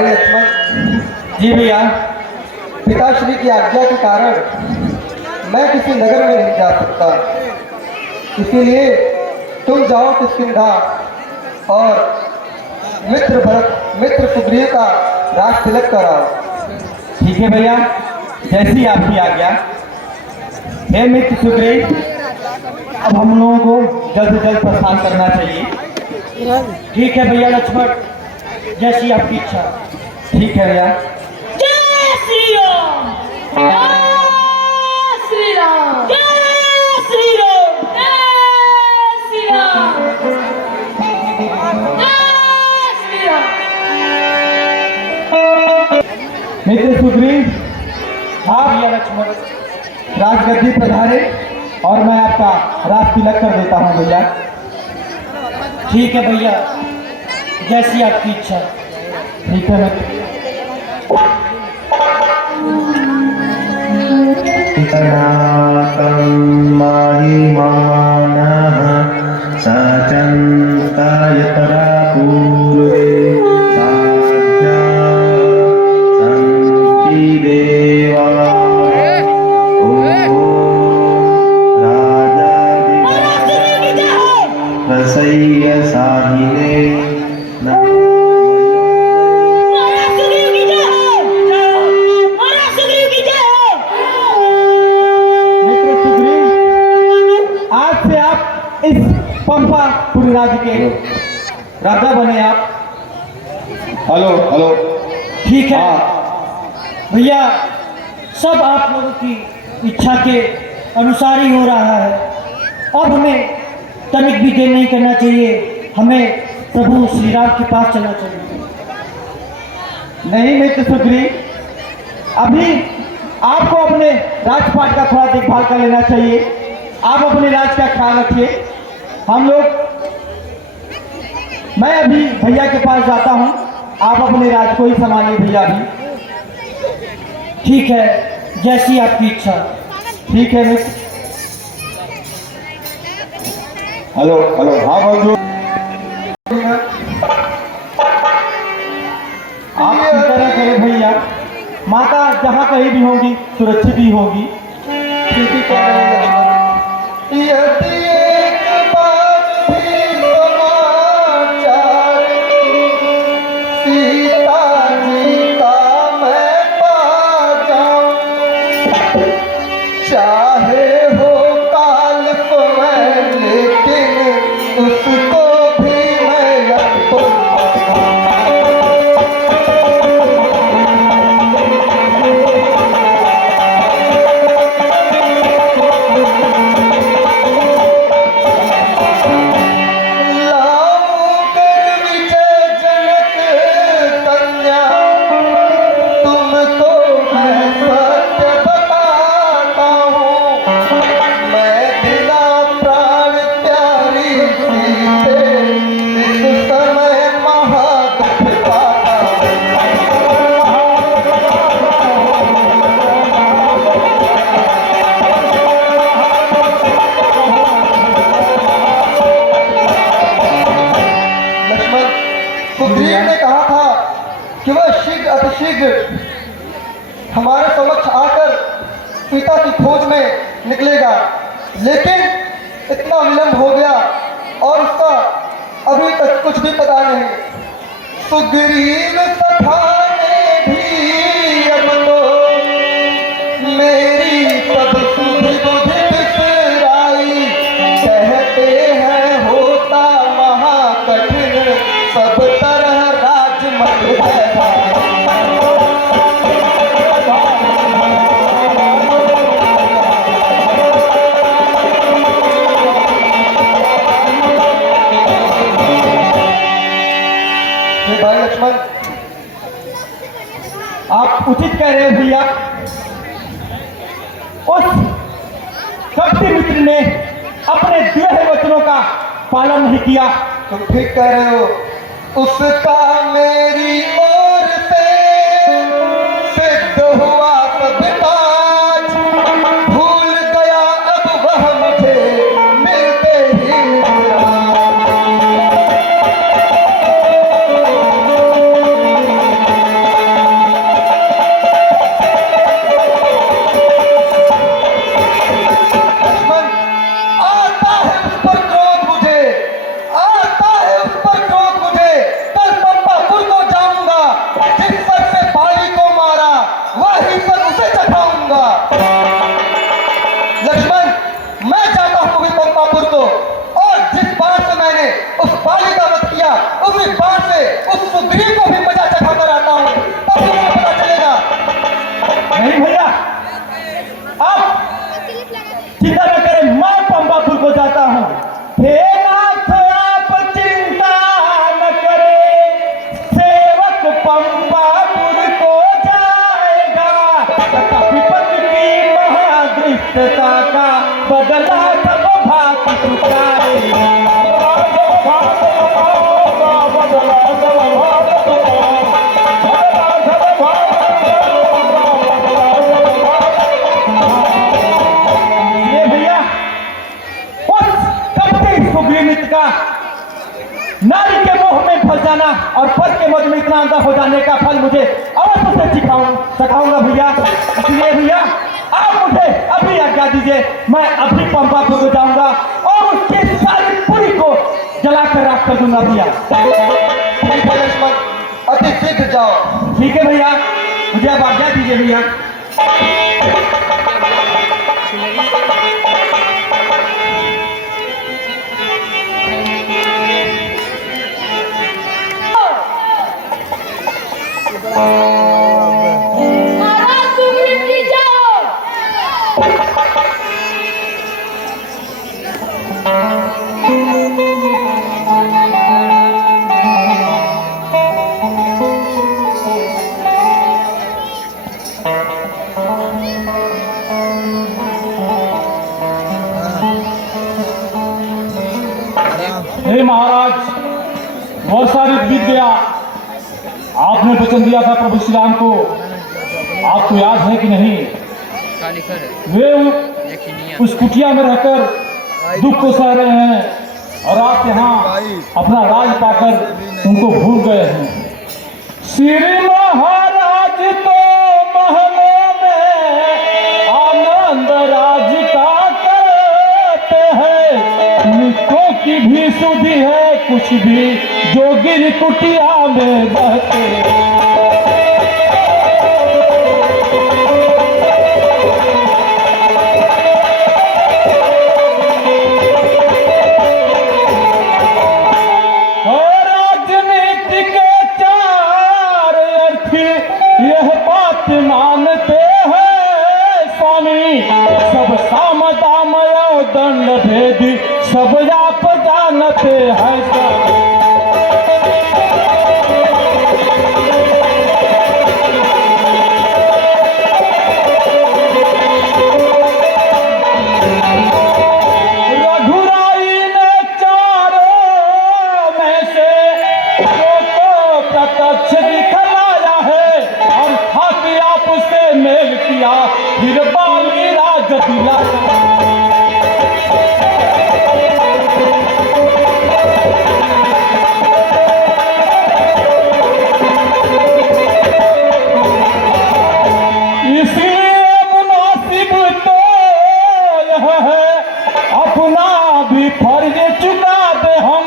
भाई लक्ष्मण, जी भैया। पिताश्री की आज्ञा के कारण मैं किसी नगर में नहीं जा सकता, इसीलिए तुम जाओ किष्किंधा और मित्र सुग्रीव का राज तिलक कराओ। ठीक है भैया, जैसी आपकी आज्ञा। हे मित्र सुग्रीव, अब हम लोगों को जल्द से जल्द प्रस्थान करना चाहिए। ठीक है भैया लक्ष्मण, जैसी आपकी इच्छा। ठीक है भैया। जय श्री राम, जय श्री राम, जय श्री राम, जय श्री राम, जय श्री राम। मित्र सुग्रीव, हाँ भैया लक्ष्मण। राजगद्दी पधारे और मैं आपका राज तिलक कर देता हूँ भैया। ठीक है भैया, जैसी आपकी इच्छा। ठीक है मित्र। पितरातं महिमानः सचन्तायतरा पूर्वे साध्या सन्ति देवा। रसय्य साहिने इस पंपापुरी राज्य के राजा बने आप। Hello hello. ठीक है भैया, सब आप लोगों की इच्छा के अनुसार ही हो रहा है। अब हमें तनिक भी देर नहीं करना चाहिए, हमें प्रभु श्री राम के पास चलना चाहिए। नहीं मित्र सुग्रीव, अभी आपको अपने राजपाट का थोड़ा देखभाल कर लेना चाहिए। आप अपने राज का ख्याल रखिए। हम लोग, मैं अभी भैया के पास जाता हूँ, आप अपने राज को ही संभालिए भैया भी। ठीक है, जैसी आपकी इच्छा। ठीक है मित्र। Hello hello. हाँ बंधु। आप चिंता न करें भैया, माता जहाँ कहीं भी होगी सुरक्षित ही होगी। ठीक ही कह रहे हैं लक्ष्मण। यदि एक बार भी समाचार सीता जी का मैं पा जाऊं, चाहे हो काल को मैं, लेकिन उसको भी मैं सुग्रीव ने कहा था कि वह शीघ्र अतिशीघ्र हमारे समक्ष आकर सीता की खोज में निकलेगा, लेकिन इतना विलंब हो गया और उसका अभी तक कुछ भी पता नहीं। सुग्रीव सखा ने भी अब तो मेरी सब सुध बुध बिसराई, कहते हैं होता महाकठिन सब तरह राजमत है। भाई लक्ष्मण, आप उचित कह रहे हो भैया। उस शक्ति मित्र ने अपने दिए हुए वचनों का पालन नहीं किया। तुम ठीक कह रहे हो। उसका मेरी ओर से सिद्ध हुआ सब काज, भूल गया अब वह मुझे मिलते ही। लक्ष्मण, मैं चाहता हूँ भी पंपापुर को, और जिस बाण से मैंने उस बाली का वध किया, उसी बाण से उस सुग्रीव को भी मजा चखाकर आता हूँ, तब मुझे पता चलेगा। नहीं भैया, आप चिंता न करें, मैं पंपापुर को जाता हूँ। हे नाथ आप चिंता न करें, सेवक पंपापुर को जाएगा, कपिपत की महादृष्टता का बदला सब भांति चुकाएगा। ये भैया, उस कपटी सुग्रीव का नारी के मोह में फंस जाना और पद के मद में इतना अंदर हो जाने का फल मुझे अवश्य से सिखाऊंगा भैया। इसलिए भैया, आप मुझे अभी आज्ञा दीजिए, मैं अभी पंपापुर को जाऊंगा और उसकी सारी पुरी को जलाकर राख कर दूंगा भैया। ठीक है लक्ष्मण, अति शीघ्र जाओ। ठीक है भैया, मुझे अब आज्ञा दीजिए भैया। महाराज सुग्रीव की जाओ। हे महाराज, बहुत सारी बीत गया। आपने वचन दिया था प्रभु श्री राम को, आपको याद है कि नहीं? वे उस कुटिया में रहकर दुख को सह रहे हैं और आप यहाँ अपना राज पाकर उनको भूल गए हैं। श्री महाराज तो महलों में आनंद राज का करते हैं, नित्यों की भी सुधि है कुछ भी जो गिर कुटिया में बहते हैं। राजनीति के चार अर्थी यह बात मानते हैं स्वामी, सब साम दाम और दंड भेदी सब आप जानते हैं स्वामी। रघुराई ने चारों में से दो को प्रत्यक्ष दिखलाया है और खाती आपसे मेल किया, फिर बाली राज दिलाया। इसलिए मुनासिब तो यह है, अपना भी फर्ज चुका दे हम,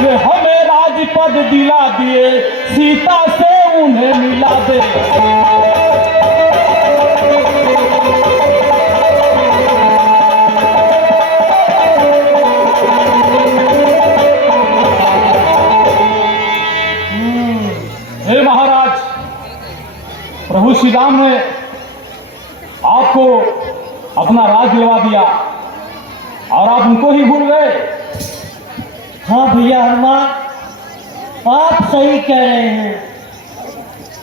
ये हमें राजपद दिला दिए, सीता से उन्हें मिला दे। हे महाराज, प्रभु श्री राम ने आपको अपना राज दिलवा दिया और आप उनको ही भूल गए। हाँ भैया हनुमान, आप सही कह रहे हैं।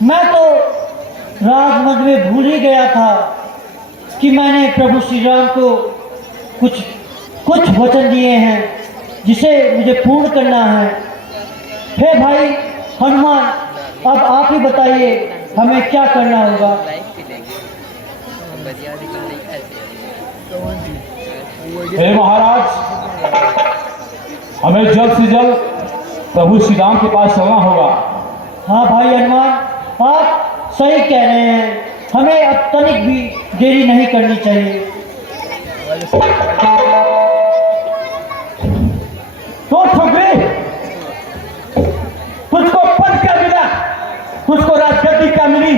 मैं तो राजमद में भूल ही गया था कि मैंने प्रभु श्री राम को कुछ वचन दिए हैं जिसे मुझे पूर्ण करना है। हे भाई हनुमान, अब आप ही बताइए हमें क्या करना होगा। हे महाराज, हमें जल्द से जल्द प्रभु श्री राम के पास चलना होगा। हाँ भाई हनुमान, आप सही कह रहे हैं, हमें अब तनिक भी देरी नहीं करनी चाहिए। तो सुग्रीव, तुझको पद क्या मिला, तुझको राजगद्दी क्या मिली,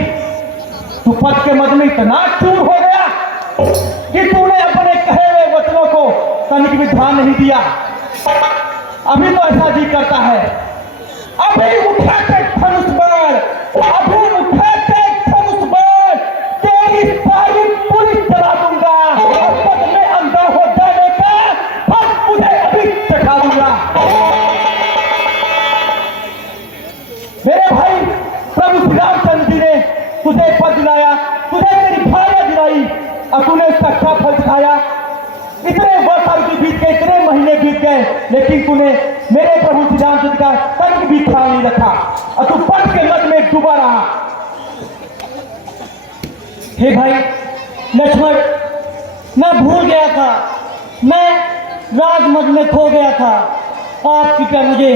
तू पद के मद में इतना चूर हो गया कि तूने अपने कहे नहीं दिया। अभी तो ऐसा जी करता है, अभी उठा के धनुष बाण, अभी उठा के धनुष बाण, तेरी सारी पुलिस जला दूंगा और पद में अंदर हो जाने का फल तुझे अभी चखा दूंगा। मेरे भाई प्रभु श्री रामचंद्र जी ने तुझे पद दिलाया, तुझे तेरी भार्या दिलाई और तूने उसका क्या फल खाया। इतने वर्ष की बीत गए, इतने महीने बीत गए, लेकिन तूने मेरे प्रभु श्री रामचंद्र का तनिक भी ख्याल नहीं रखा और तू पद के मत में डूबा रहा। हे भाई लक्ष्मण, मैं भूल गया था, मैं राजमद में खो गया था। आप कृपया मुझे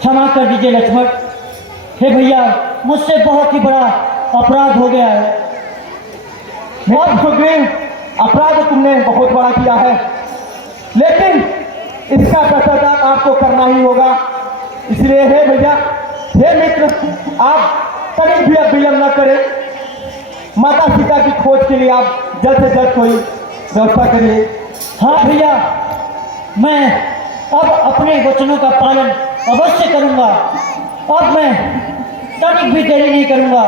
क्षमा कर दीजिए लक्ष्मण। हे भैया, मुझसे बहुत ही बड़ा अपराध हो गया है। और सुग्रीव, अपराध तुमने बहुत बड़ा किया है, लेकिन इसका पश्चाताप आपको करना ही होगा। इसलिए हे भैया, हे मित्र, आप कहीं भी अब विलंब न करें। माता सीता की खोज के लिए आप जल्द से जल्द कोई व्यवस्था करिए। हाँ भैया, मैं अब अपने वचनों का पालन अवश्य करूंगा। अब मैं तनिक भी देरी नहीं करूंगा।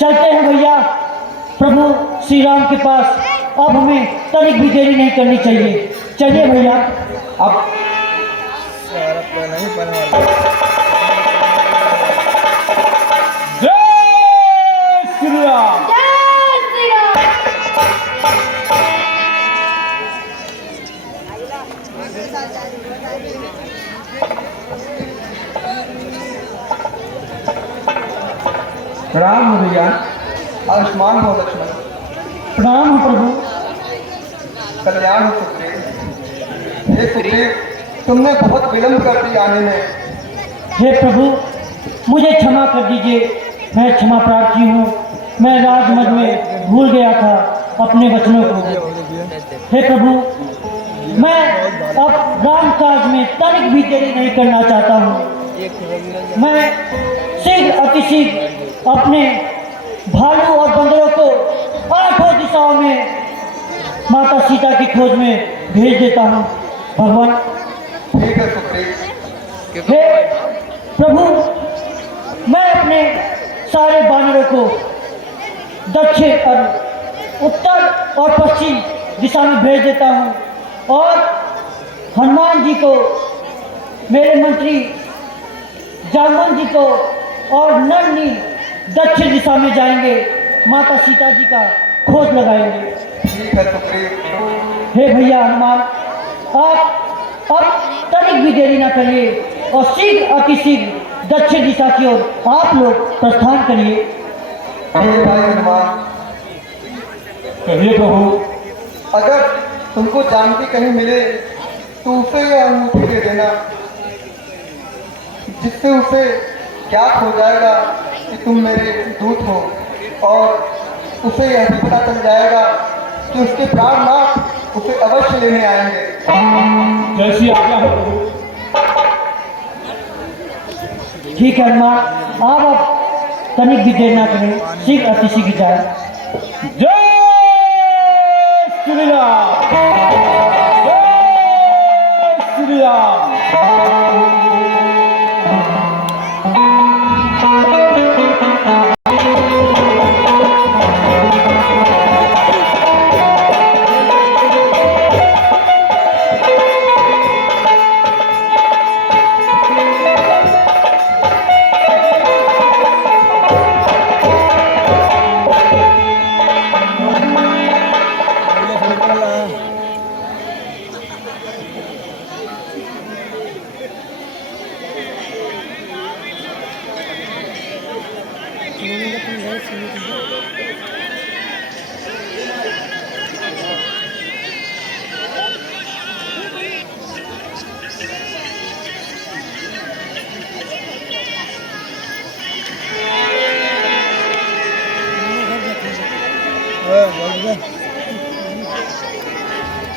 चलते हैं भैया प्रभु श्री राम के पास। अब हमें तनिक भी देरी नहीं करनी चाहिए। चलिए भैया। अब जय श्री राम। जय श्री राम। प्रणाम हो भैया। आयुष्मान हो लक्ष्मण। प्रणाम हो प्रभु। कल्याण हो सुग्रीव। हे सुग्रीव, तुमने बहुत विलंब कर दिया आने में। हे प्रभु, मुझे क्षमा कर दीजिए, मैं क्षमा प्रार्थी हूँ। मैं राजमद में भूल गया था अपने वचनों को। हे प्रभु, मैं अब राम काज में तनिक भी देरी नहीं करना चाहता हूँ। मैं शीघ्र अतिशीघ्र अपने भालू और बंदरों को 8 दिशाओं में माता सीता की खोज में भेज देता हूँ। भगवान। ठीक है सुग्रीव। हे प्रभु, मैं अपने सारे बानरों को दक्षिण और उत्तर और पश्चिम दिशा में भेज देता हूँ और हनुमान जी को, मेरे मंत्री जामन जी को और नंदी दक्षिण दिशा में जाएंगे, माता सीता जी का खोज लगाएंगे। ठीक है सुग्रीव। हे भैया हनुमान, आप अब तनिक भी देरी ना करिए और शीघ्र अतिशीघ्र दक्षिण दिशा की ओर आप लोग प्रस्थान करिए। हे भाई हनुमान, कहिए प्रभु। अगर तुमको जानकी कहीं मिले तो उसे यह अंगूठी दे देना, जिससे उसे ज्ञात हो जाएगा कि तुम मेरे दूत हो और उसे यह भी पता चल जाएगा कि उसके प्राणनाथ उसे अवश्य लेने आएंगे। जैसी आज्ञा हो प्रभु। ठीक है हनुमान, आप अब तनिक भी देर ना करें, शीघ्र अतिशीघ्र जाए। जय श्री राम। जय श्री राम।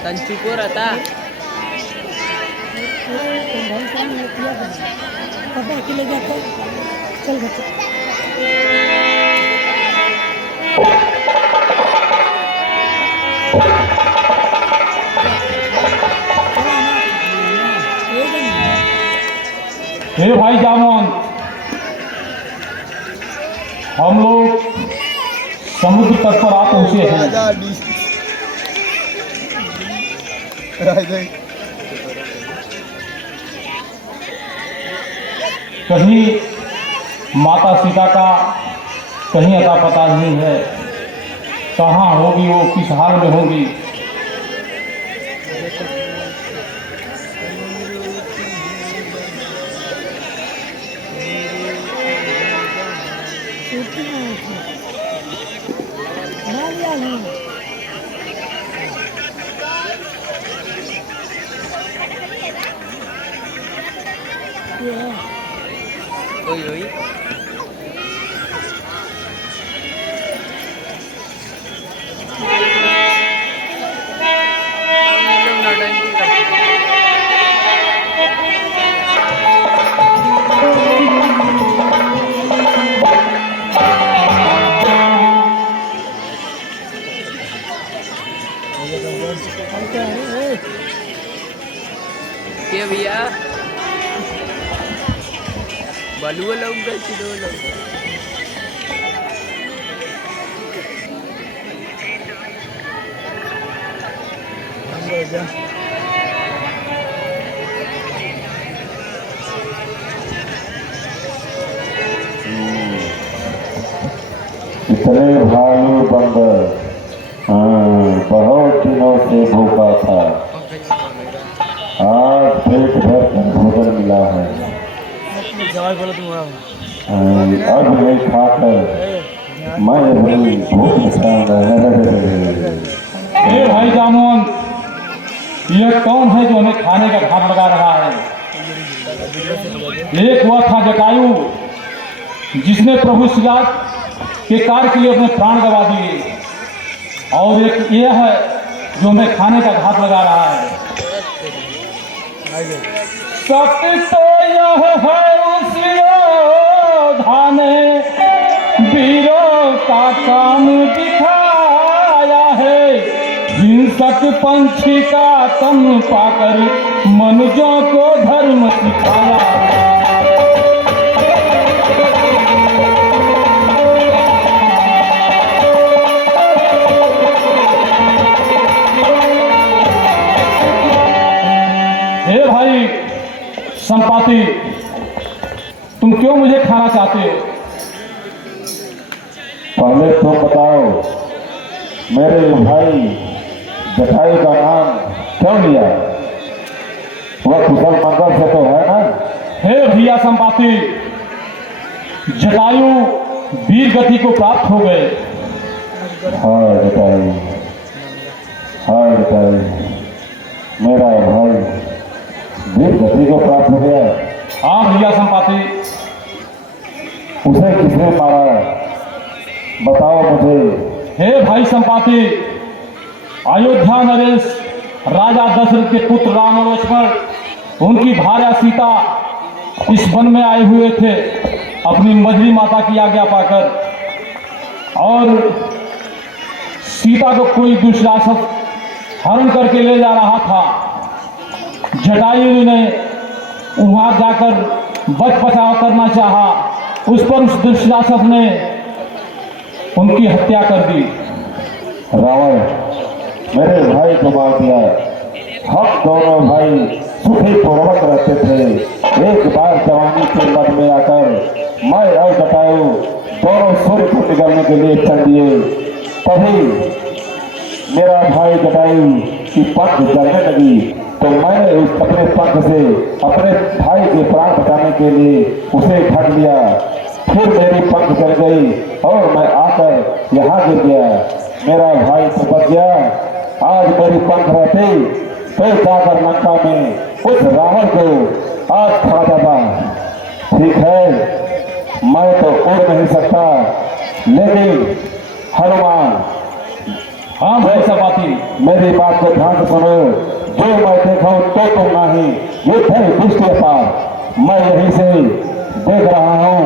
संचू को रहता पापा अकेले जाकर चल बच्चे। चलो हे भाई जामवंत, हम लोग समुद्र तट पर आ पहुंचे हैं। कहीं माता सीता का कहीं अता पता नहीं है, कहाँ होगी वो, किस हाल में होगी। ओए ओए हम लोग नौटंकी करते हैं। क्या भैया बलुआ लोग गए चिड़ो लोग इतने भालू बंदर, बहुत दिनों से भूखा था, आज पेट भर कर भोजन मिला है। अब नहीं खाकर मैं अपनी भूख मिटाऊंगा। हे भाई जामवंत, यह कौन है जो हमें खाने का घात लगा रहा है? एक वह था जटायु जिसने प्रभु श्री राम के कार्य के लिए अपने प्राण गवा दिए, और एक यह है जो हमें खाने का घात लगा रहा है। सत्य तो यह है उस योद्धा ने वीरों का काम दिखाया है, हिंसक पंछी का तन पाकर मनुष्यों को धर्म सिखाया। हे भाई संपाति, तुम क्यों मुझे खाना चाहते हो? पहले तुम बताओ, मेरे भाई जटायु का नाम क्यों लिया? वह कुशल मंगल से तो है ना? हे भैया संपाति, जटायु वीर गति को प्राप्त हो गए। हाय जटायु, हाय जटायु, मेरा भाई वीर गति को प्राप्त हो गया। हाँ भैया संपाति। उसे किसने मारा, बताओ मुझे। हे भाई संपाति, अयोध्या नरेश राजा दशरथ के पुत्र राम और लक्ष्मण, उनकी भार्या सीता इस वन में आए हुए थे अपनी मझली माता की आज्ञा पाकर, और सीता को कोई दुष्राक्षस हरण करके ले जा रहा था। जटायु ने वहां जाकर बच बचाव करना चाहा, उस पर उस दुष्राक्षस ने उनकी हत्या कर दी। रावण मेरे भाई को मार दिया। हम दोनों भाई सुखी पूर्वक रहते थे। एक बार जवानी के मद में आकर मैं और जटायु दोनों सूर्य को निगलने के लिए चल दिए। तभी मेरा भाई जटायु की पंख जलने लगी, तो मैंने उस अपने पंख से अपने भाई के प्राण बचाने के लिए उसे ढक लिया। फिर मेरी पंख जल गई और मैं आकर यहाँ गिर गया। मेरा भाई तो बच गया। आज मेरी पंख रहती तो जाकर लंका में उस रावण को आज खा जाता। ठीक है, मैं तो उड़ नहीं सकता, लेकिन हनुमान, हाँ भाई संपाति, मेरी बात को ध्यान से सुनो। जो मैं देखा तो तुम नहीं, ये थे दृष्टि अपार। मैं यहीं से देख रहा हूँ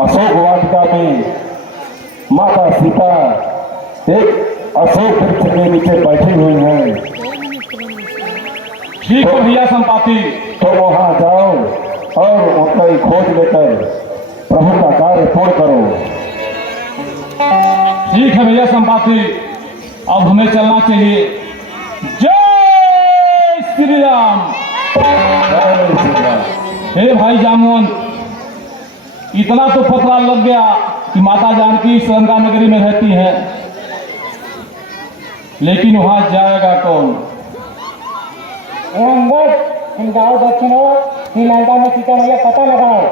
अशोक वाटिका में माता सीता एक अशोक वृक्ष के नीचे बैठी हुई हैं। ठीक है भैया संपाति। तो वहां जाओ और उनका ही खोज लेकर प्रभु का कार्य पूर्ण करो। ठीक है भैया संपाति, अब हमें चलना चाहिए। जय श्री राम। जय श्री राम। हे भाई जामुन, इतना तो पता लग गया कि माता जानकी इस लंका नगरी में रहती है, लेकिन वहां जाएगा कौन? तुम जाओ दक्षिण श्रीलंका में सीता मैया पता लगाओ।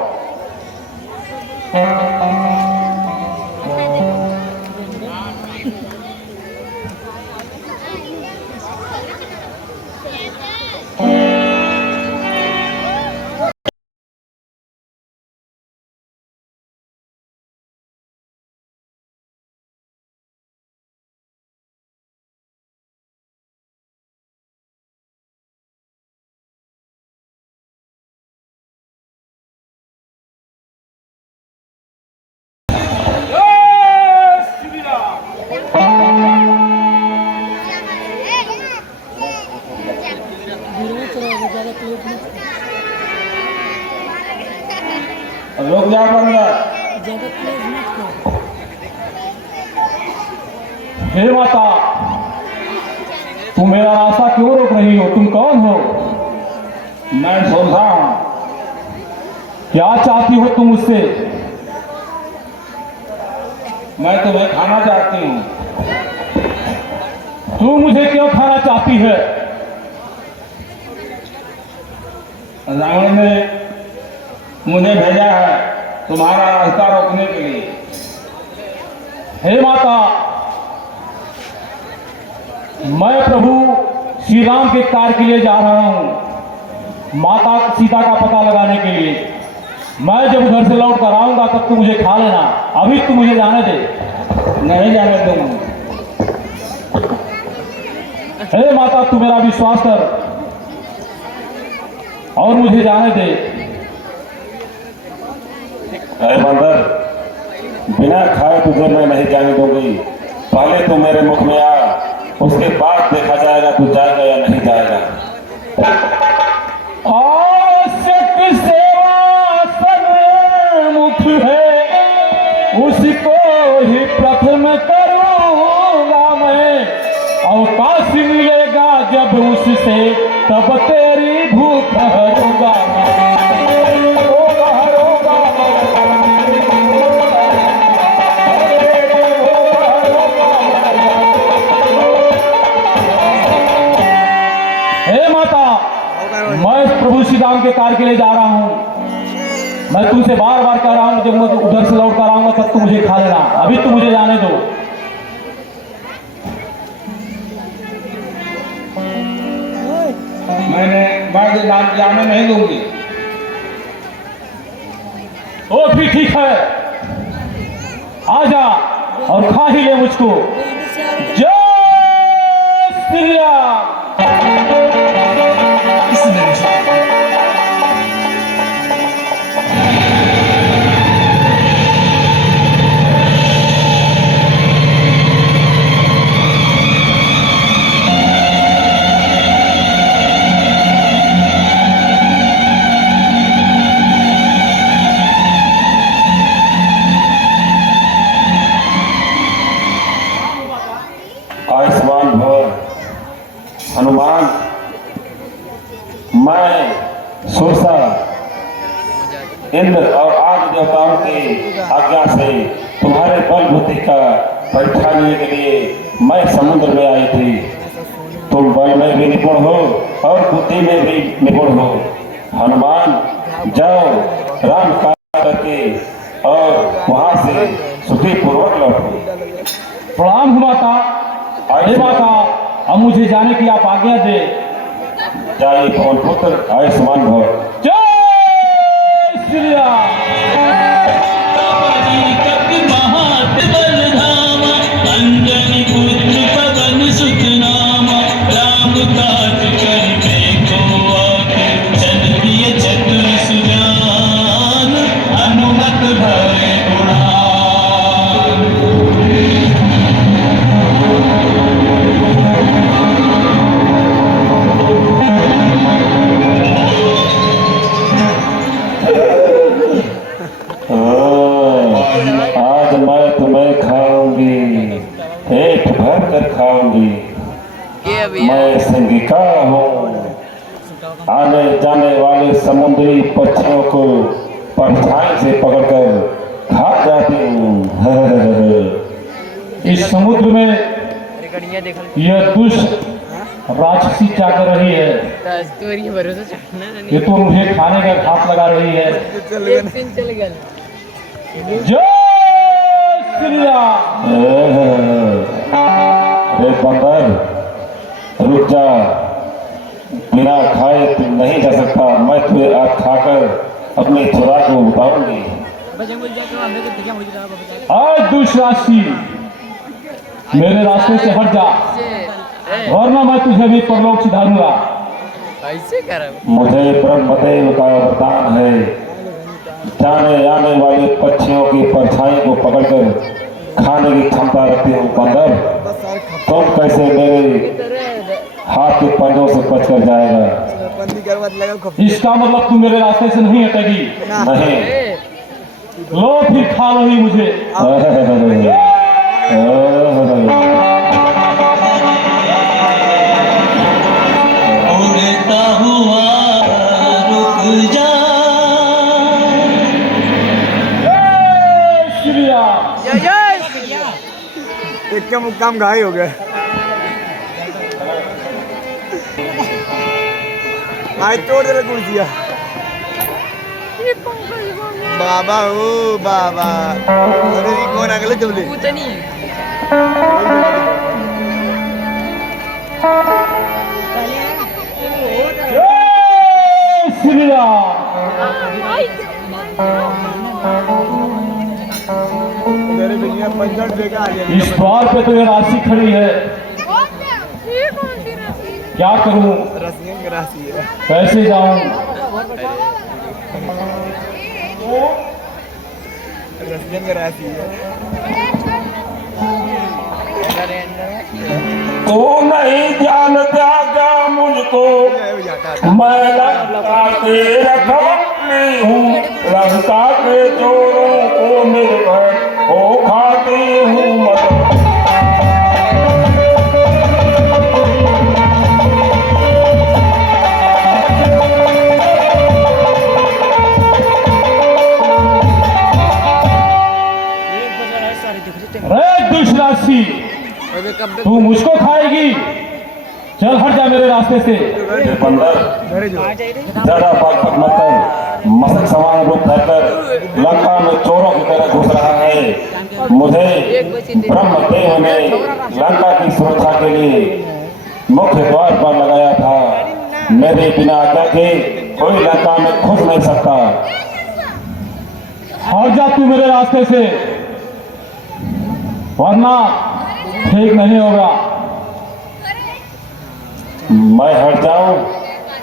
रुक जा बंदा। हे माता, तुम मेरा रास्ता क्यों रोक रही हो? तुम कौन हो? मैं सोचा हूं। क्या चाहती हो तुम मुझसे? मैं तुम्हें खाना चाहती हूँ। तू मुझे क्यों खाना चाहती है? रावण ने मुझे भेजा है तुम्हारा रास्ता रोकने के लिए। हे माता, मैं प्रभु श्री राम के कार्य के लिए जा रहा हूं, माता सीता का पता लगाने के लिए। मैं जब घर से लौट कर आऊंगा तब तू मुझे खा लेना, अभी तू मुझे जाने दे। नहीं जाने दूंगा। हे माता, तू मेरा विश्वास कर और मुझे जाने दे। अरे बंदर, बिना खाए तुझे मैं नहीं जाने दूंगी। पहले तू मेरे मुख में आ, उसके बाद देखा जाएगा तू जाएगा या नहीं जाएगा। आवश्यक सेवा सन्मुख है, उसको ही प्रथम करूंगा मैं। अवकाश मिलेगा जब उससे, तब तेरी भूख हरूंगा मैं। मैं प्रभु श्री राम के कार्य के लिए जा रहा हूं। मैं तुमसे बार बार कह रहा हूं, जब मैं उधर से लौट कर आऊंगा तब तुम मुझे खा लेना, अभी तुम मुझे जाने दो। मैं जाने नहीं दूंगी। तो फिर ठीक है, आ जा और खा ही ले मुझको। जय श्री राम। आयुष्मान भव हनुमान। मैं सुरसा इंद्र और आदि देवताओं की आज्ञा से तुम्हारे बल बुद्धि का परीक्षा लेने के लिए मैं समुद्र में आई थी। तुम बल में भी निपुण हो और बुद्धि में भी निपुण हो। हनुमान, जाओ राम कार्य करके और वहां से सुखी पूर्वक लौटो। प्रणाम हो माता। अरे माता, अब मुझे जाने की आप आज्ञा दे। जय पवन पुत्र आयुष्मान भव। जय श्री राम। आने जाने वाले समुद्री पक्षियों को परछाई से पकड़कर खा जाती हूँ। इस समुद्र में रिकॉर्डिंग देखल यह दुष्ट राक्षसी क्या कर रही है? स्टोरी भरोसा चढ़ना ये तो मुझे खाने का घात लगा रही है। एक दिन चल गया जय श्री राम। अरे बंदर, रुक जा, बिना खाए तुम नहीं जा सकता। मैं तुम्हें आज खाकर अपनी खुराक को बताऊंगी। आज दुष्ट राशि मेरे रास्ते से हट जा, वरना मैं तुझे भी परलोक सिधारूंगा। ऐसे कर मुझे ब्रह्मदेव का वरदान है, जाने आने वाले पक्षियों की परछाई को पकड़कर खाने की क्षमता रखती हूँ। बंदर, तुम कैसे मेरे हाथ के पंजों से बचकर जाएगा? इसका मतलब तुम मेरे रास्ते से नहीं हटेगी। नहीं। लो फिर खा लो ही मुझे। उड़ता हुआ रुक जा। जय श्री राम। एक का मुक्काम घायल हो गया। आज तोड़ दे कुर्सिया। बाबा ओ बाबा, अरे कौन अगले चले? नहीं जय श्री राम। मेरे भैया पंचर देखा आ गया। इस द्वार पे तो ये राशि खड़ी है, क्या करूं? रसियन की राशि है। कैसे जाऊं? रसियन की राशि है। तू नहीं जानता क्या मुझको, मैं लंका के रखवाली हूँ। लंका के चोरों को निर्भय हो खाती हूँ। रे दुष्ट राशि, तू मुझको खाएगी? चल हट जा मेरे रास्ते से। बंदर, ज्यादा बात मत कर। मसक समान रूप धरकर लंका में चोरों की तरह घुस रहा है। मुझे ब्रह्मदेव ने लंका की सुरक्षा के लिए मुख्य द्वार पर लगाया था। मेरे बिना आज्ञा के कोई लंका में घुस नहीं सकता। हट जा तू मेरे रास्ते से, वरना ठीक नहीं होगा। मैं हट जाऊं,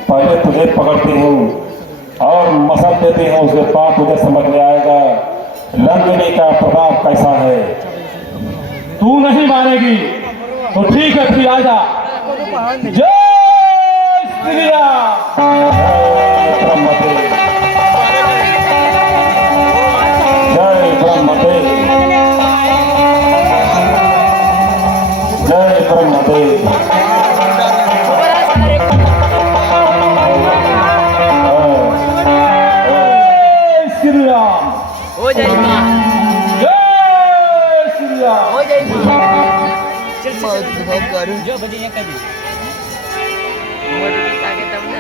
पहले तुझे पकड़ती हूँ और मसल देती हूँ, उसके बाद तुझे समझ में आएगा लंकिनी का प्रभाव कैसा है। तू नहीं मानेगी तो ठीक है, फिर आजा। जय श्री राम। ब्रह्मदेव, जय ब्रह्मदेव, जय ब्रह्मदेव। श्री राम। हो जाएगी जय श्री राम। हो जाएगी जो बजी ने कभी मोटी आगे तब ना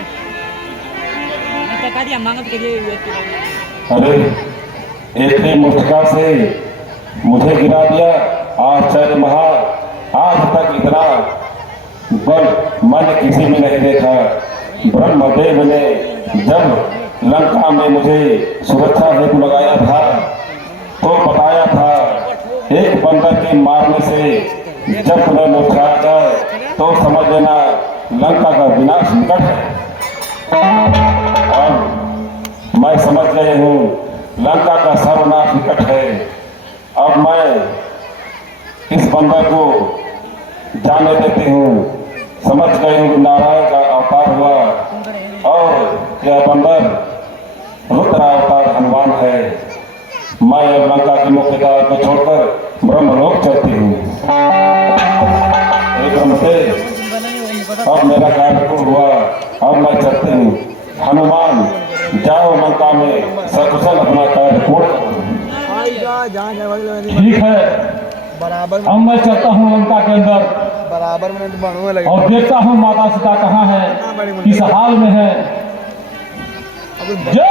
मैं कह दिया मांगत के लिए व्यक्ति। अरे, एक ही मुस्का से मुझे गिरा दिया। आश्चर्य महा, आज तक इतना बल मैंने किसी में नहीं देखा। ब्रह्मदेव ने जब लंका में मुझे सुरक्षा हेतु लगाया था तो बताया था, एक बंदर के मारने से जब तुम्हें मुस्कुरा जाए तो समझ लेना लंका का विनाश निकट है। अब मैं समझ गई हूँ लंका का सर्वनाश निकट है। अब मैं इस बंदर को जाने देती हूँ। समझ गई हूँ नारायण का अवतार हुआ और यह बंदर रुद्र अवतार हनुमान है। मैं अब लंका के मुख्य द्वार को छोड़कर ब्रह्मलोक चलती हूँ। ब्रह्मदेव, अब मेरा कार्य पूर्ण हुआ, अब मैं चलती हूँ। ठीक है, बराबर अब मैं चलता हूँ लंका के अंदर बराबर में तो बनने लगे। और देखता हूँ माता सीता कहाँ है, किस हाल में है। जय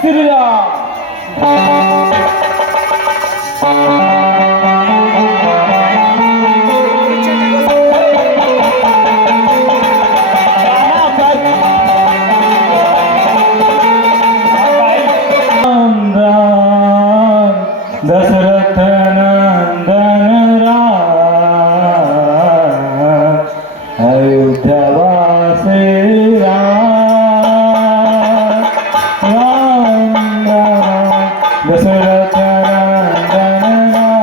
श्री राम। दशरथ नंदन राम, अयोध्यावासी राम, राम राम दशरथ नंदन राम,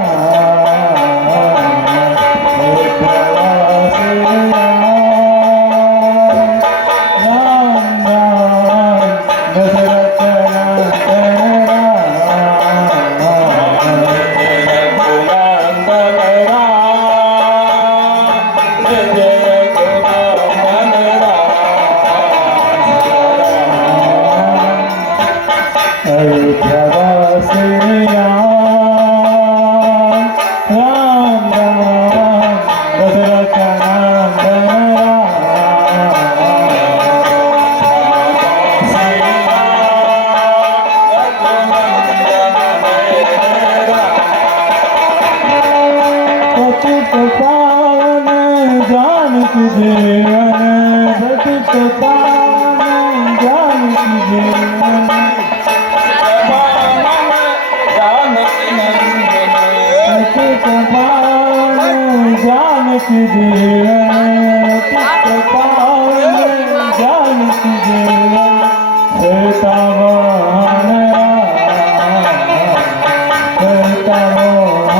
अयोध्यावासी राम, राम दशरथ जानकी जीवन सचित पावन जानकी जीवन सचित पावन जानकी जीवन सचित पावन जानकी जीवन सीता मोहन सीता मोहन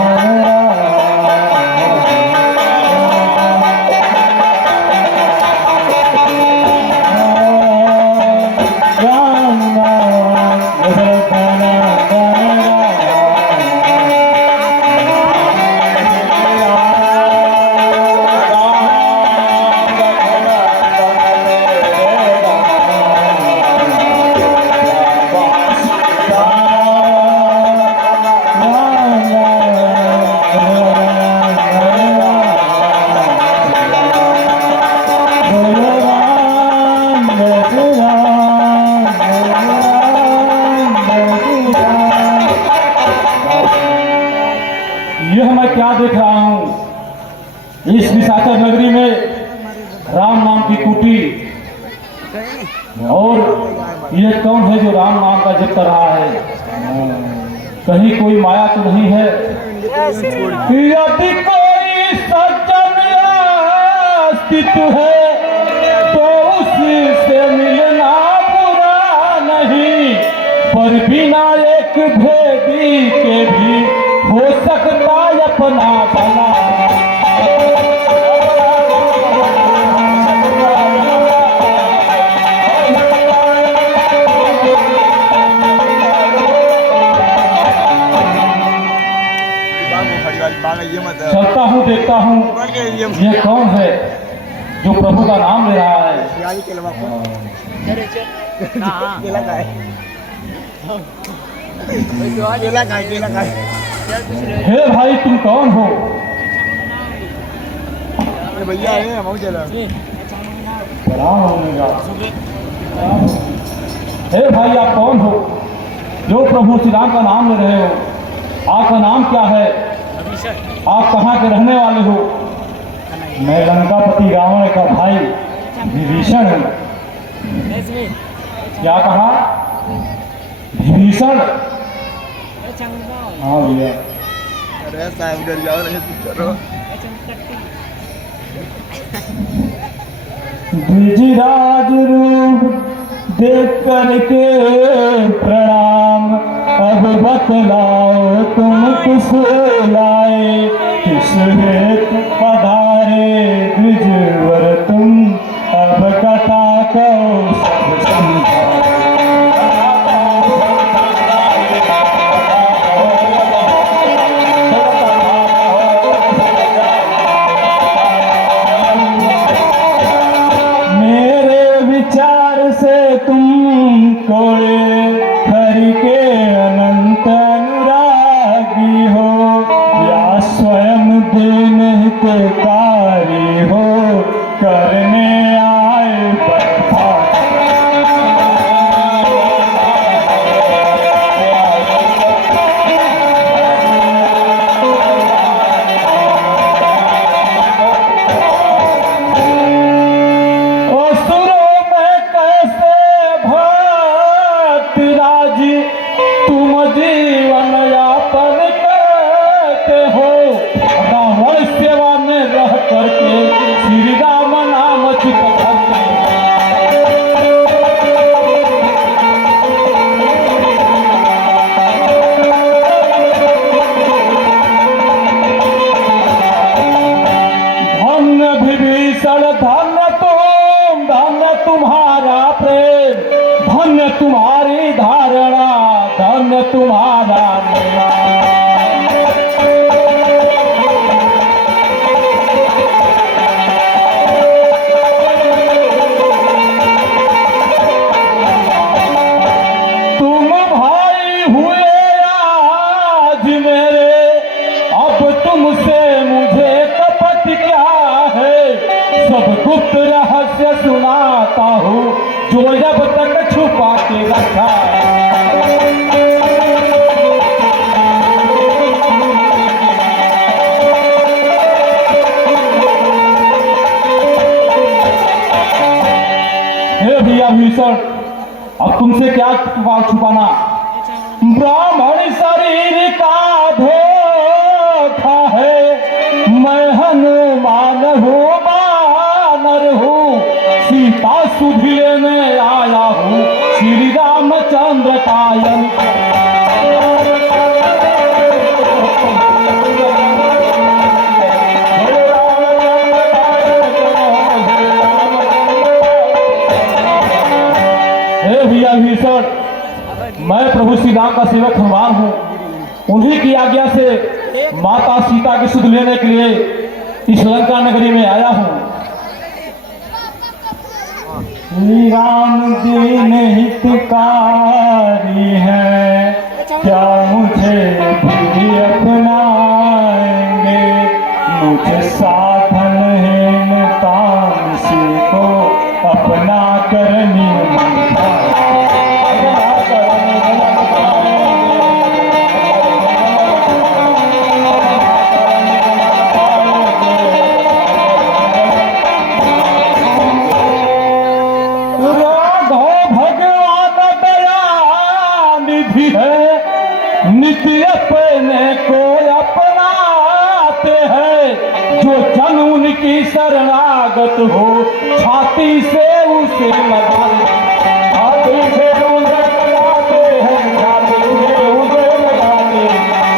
यह मैं क्या देख रहा हूँ, इस निशाचर नगरी में राम नाम की कुटी, और यह कौन है जो राम नाम का जप कर रहा है? कहीं कोई माया तो नहीं है? यदि कोई सज्जन अस्तित्व है तो उससे मिलना बुरा नहीं, पर बिना एक भेदी के भी हो सकता अपना भला। चलता हूँ देखता हूँ यह कौन है जो प्रभु का नाम ले रहा है। हे भाई तुम कौन हो? भैया हे भाई आप कौन हो जो प्रभु श्री राम का नाम ले रहे हो? आपका नाम क्या है? आप कहाँ के रहने वाले हो? मैं लंकापति रावण का भाई विभीषण हूँ। क्या कहा? विभीषण? हाँ भैया। अरे साहब डर जाओ नहीं करो। द्विजराज रूप देख करके प्रणाम, अब बतलाओ तुम किस लाए, किस हेतु पधारे द्विजवर तुम, अब कथा कहो सब समझाओ। तुम कोई हरि के अनंत अनुरागी हो, असुरों में कैसे भक्त राज तुम जीवन यापन करते हो, रावण सेवा में रह करके श्री राम नाम चित करते हो। धन्य विभीषण धन्य तुम, धन्य तुम्हारा प्रेम, धन्य तुम्हारी धारणा, धन्य तुम्हारा तुम भाई हुए आज मेरे, अब तुमसे मुझे कपट क्या है, सब गुप्त रहस्य सुनाता हूँ जो जब तक छुपा के रखा हे भैया भीषण, अब तुमसे क्या छुपाना। ब्राह्मण शरीर का धोखा है, मैं हनुमान हूँ बानर हूँ, सीता सुधि लेने आया हूँ श्री रामचंद्र का हे भैया भीषण, मैं प्रभु श्री राम का सेवक हनुमान हूँ। उन्हीं की आज्ञा से माता सीता की सुध लेने के लिए इस लंका नगरी में आया हूँ। श्री राम दीन हितकारी है, क्या मुझे भी अपनाएंगे, मुझे साधनहीन तामसी को अपना करनी नित्य अपने को अपनाते हैं, जो जन उनकी शरणागत हो छाती से उसे लगा, छाती से उसे लगाते हैं, छाती से उसे लगाते,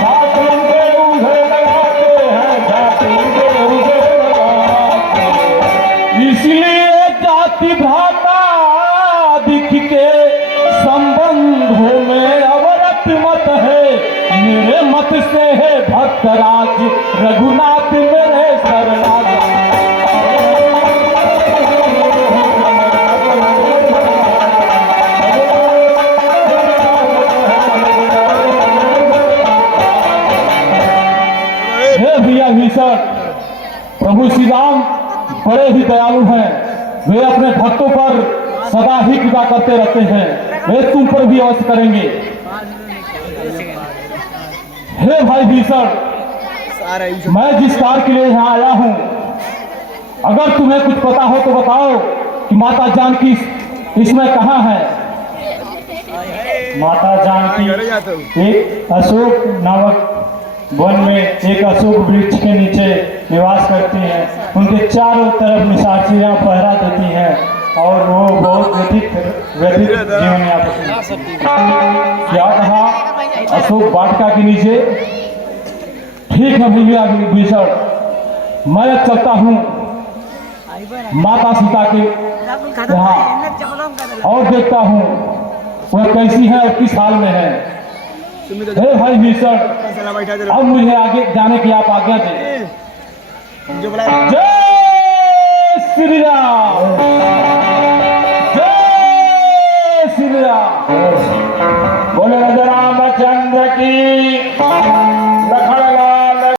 छाती से उसे लगाते हैं, छाती से उसे लगाते। इसलिए जाति भ्राता दिख के संबंधों में अवरत मत है, मेरे मत से है भक्तराज रघुनाथ मेरे शरणागत। हे भैया भीषण, प्रभु श्री राम बड़े ही दयालु हैं, वे अपने भक्तों पर सदा ही कृपा करते रहते हैं, वे तुम पर भी अवश्य करेंगे। हे भाई भीषण, मैं जिस कार के लिए यहाँ आया हूँ, अगर तुम्हें कुछ पता हो तो बताओ कि माता जानकी इसमें कहाँ है। माता जानकी एक अशोक नामक वन में एक अशोक वृक्ष के नीचे निवास करती हैं। उनके चारों तरफ निशाचियाँ पहरा देती हैं और वो बहुत व्यतीत जीवन यापन। क्या कहा? अशोक वाटिका के नीचे। ठीक है भैया भीषण, मैं अब चलता हूँ माता सीता के यहाँ और देखता हूँ वह कैसी है और किस हाल में है। हे भाई भीषण, अब मुझे आगे जाने की आप आज्ञा दें। जय श्री राम।